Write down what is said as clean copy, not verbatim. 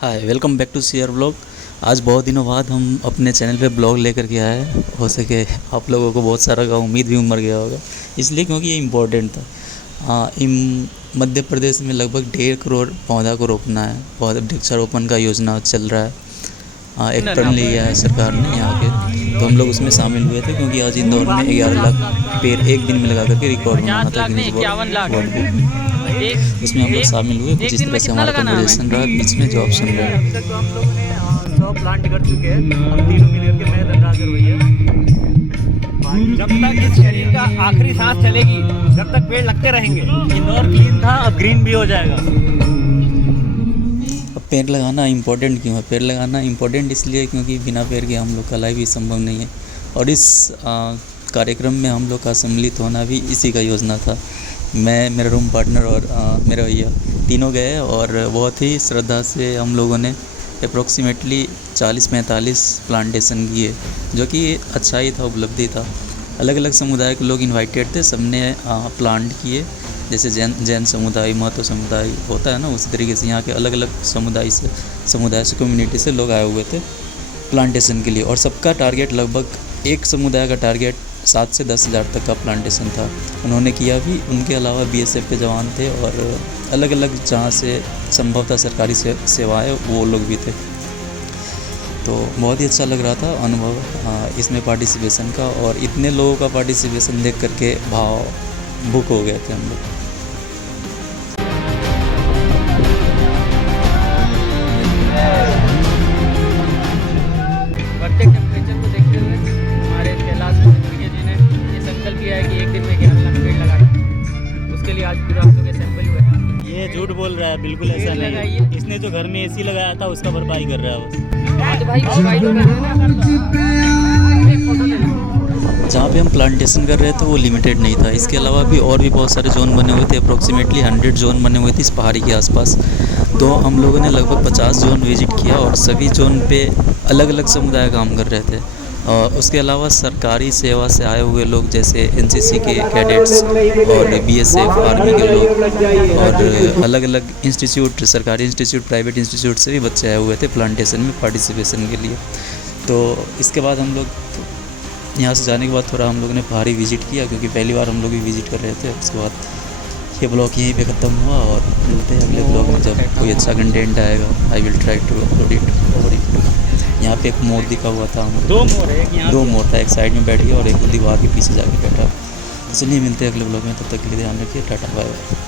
Hi welcome back to share blog. आज बहुत दिनों बाद हम अपने चैनल पे ब्लॉग लेकर के आए हैं। हो सके आप लोगों को बहुत सारा का उम्मीद भी मर गया होगा, इसलिए क्योंकि ये इम्पोर्टेंट था। मध्य प्रदेश में लगभग 1.5 करोड़ पौधा को रोपना है। पौधा वृक्षारोपण का योजना चल रहा है। एक प्रण लिया है सरकार ने यहाँ के, तो हम लोग उसमें शामिल हुए थे क्योंकि आज इंदौर में 11 लाख पेड़ एक दिन में लगा करके रिकॉर्ड बनाना था गिनीज वर्ल्ड बुक में। उसमें हम लोग शामिल हुए। कुछ इस तरह से हमारा कन्वर्सेशन रहा बीच में जो आप सुन रहे हैं। अभी तक तो हम लोगों ने 100 प्लांट कर चुके हैं। हम तीनों मिलकर के, मैं धनराज भैया, जब तक इस शरीर का आखिरी सांस चलेगी जब तक पेड़ लगते रहेंगे। इंदौर क्लीन था, अब ग्रीन भी हो जाएगा। अब पेड़ लगाना इम्पोर्टेंट क्यों है? पेड़ लगाना इम्पोर्टेंट इसलिए क्योंकि बिना पेड़ के हम लोग का लाइफ भी संभव नहीं है। और इस कार्यक्रम में हम लोग का सम्मिलित होना भी इसी का योजना था। मैं, मेरा रूम पार्टनर और मेरा भैया तीनों गए और बहुत ही श्रद्धा से हम लोगों ने अप्रोक्सीमेटली 40-45 प्लांटेशन किए, जो कि अच्छा ही था, उपलब्धि था। अलग अलग समुदाय के लोग इनवाइटेड थे, सबने प्लांट किए। जैसे जैन समुदाय, महतो समुदाय होता है ना, उसी तरीके से यहाँ के अलग अलग समुदाय से कम्युनिटी से लोग आए हुए थे प्लांटेशन के लिए। और सबका टारगेट, लगभग एक समुदाय का टारगेट 7 से 10 हज़ार तक का प्लांटेशन था। उन्होंने किया भी। उनके अलावा बीएसएफ के जवान थे और अलग अलग जहाँ से संभव था सरकारी सेवाएं, वो लोग भी थे। तो बहुत ही अच्छा लग रहा था अनुभव इसमें पार्टिसिपेशन का। और इतने लोगों का पार्टिसिपेशन देख करके भावुक हो गए थे हम लोग। बढ़ते टेम्परेचर को देखते हुए हमारे कैलाश मुर्गे जी ने ये संकल्प किया है कि एक दिन में 11 लाख पेड़ लगाना। उसके लिए आज पूरा हम लोग सैंपल हुए हैं। ये झूठ बोल रहा है, बिल्कुल ऐसा नहीं है। इसने जो घर में एसी लगाया था उसका भरपाई कर रहा है बस। हाँ तो भाई भरपाई तो कर रहे हैं ना। एक फोटो ले लो। जहाँ पे हम प्लांटेशन कर रहे थे वो लिमिटेड नहीं था। इसके अलावा भी और भी बहुत सारे जोन बने हुए थे। अप्रोक्सीमेटली 100 जोन बने हुए थे इस पहाड़ी के आसपास। तो हम लोगों ने लगभग 50 जोन विजिट किया और सभी जोन पे अलग अलग समुदाय काम कर रहे थे। और उसके अलावा सरकारी सेवा से आए हुए लोग, जैसे एनसीसी के कैडेट्स और बीएसएफ आर्मी के लोग, और अलग अलग इंस्टीट्यूट, सरकारी इंस्टीट्यूट, प्राइवेट इंस्टीट्यूट से भी बच्चे आए हुए थे प्लांटेशन में पार्टिसिपेशन के लिए। तो इसके बाद हम लोग यहाँ से जाने के बाद थोड़ा हम लोगों ने पहाड़ी विज़िट किया, क्योंकि पहली बार हम लोग भी विज़िट कर रहे थे। उसके बाद ये ब्लॉग यहीं पे ख़त्म हुआ और मिलते हैं अगले ब्लॉग में जब कोई अच्छा कंटेंट आएगा। I will try to upload it. यहाँ पे एक मोर दिखा हुआ था, दो मोर है, एक यहाँ दो मोर था, एक साइड में बैठ गया और एक दीवार के पीछे जाके बैठा। चलिए मिलते हैं अगले ब्लॉग में, तब तक के लिए ध्यान रखिए। Tata bye bye.